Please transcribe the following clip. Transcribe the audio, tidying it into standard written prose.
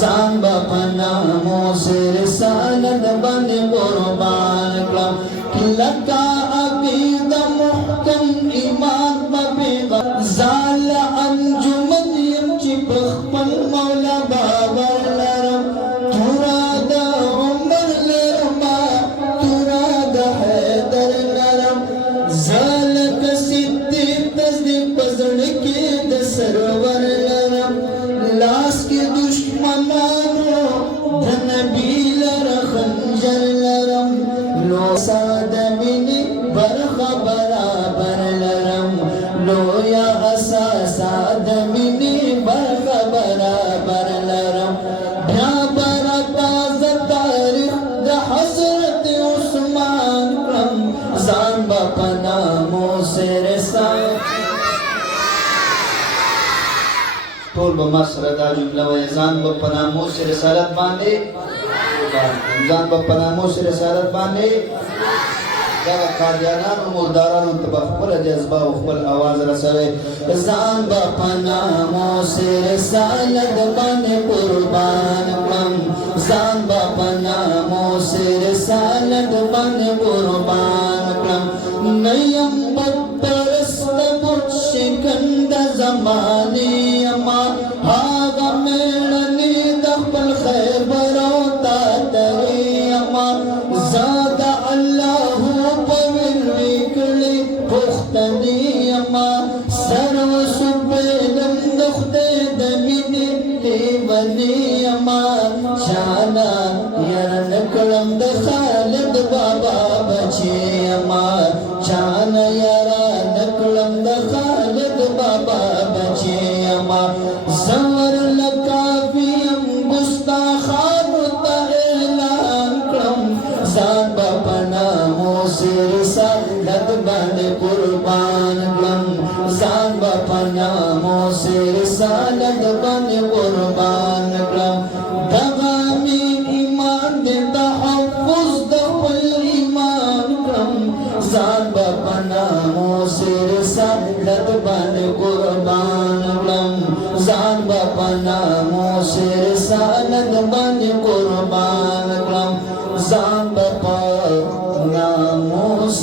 ځان به په نامو سه رسالت باندې قربان کړم کلکه عقیده محکم ایمان به پیغام زال انجمن یم چې په خپل مولا باور لرم تورا د عمر لرم تورا د حیدر لرم زالک صدیق تصدیق په زړه کې د سرور لرم لاس کې دشمنانو د نبی لره خنجر لرم لو ساده مینې برخه برابر لرم لویا اساسا د مینې برخه برابر لرم بیا برا تازه تاریخ د حضرت عثمان کړم ځان به په نامو سه رسالت ټول به ما سره دا جمله وایي ځان به په ناموس رسالت باندې ځان به په ناموس رسالت باندې دغه قادیانانو مردارانو ته به خپله جذبه او خپل اواز رسوي ځان به په ناموس رسالت باندې قربان کړم ځان به په ناموس رسالت باندې قربان کړم نه یم بدپرست بت شکند زمانې یما هغه مېړنې د خپل خیبر او تاترې یما زه د الله په ویلوي کړې پښتنې یما سر وسپېدم د خدای د مینې لیونې یما چاله یاره نه کړم د خالد بابا بچې یما چاله یاره نه کړم د خالد بابا بچې یما زور لکافیم ګستاخانو ته اعلان کړم ځان به په ناموس رسالت باندې قربان کړم ځان به په ناموس رسالت باندې قربان کړم دغه مې ایمان د تحفظ د خپل ایمان کړم ځان به په ناموس رسالت باندې قربان کړم ځان به په ناموس رسالت باندې قربان کړم ځان به په ناموس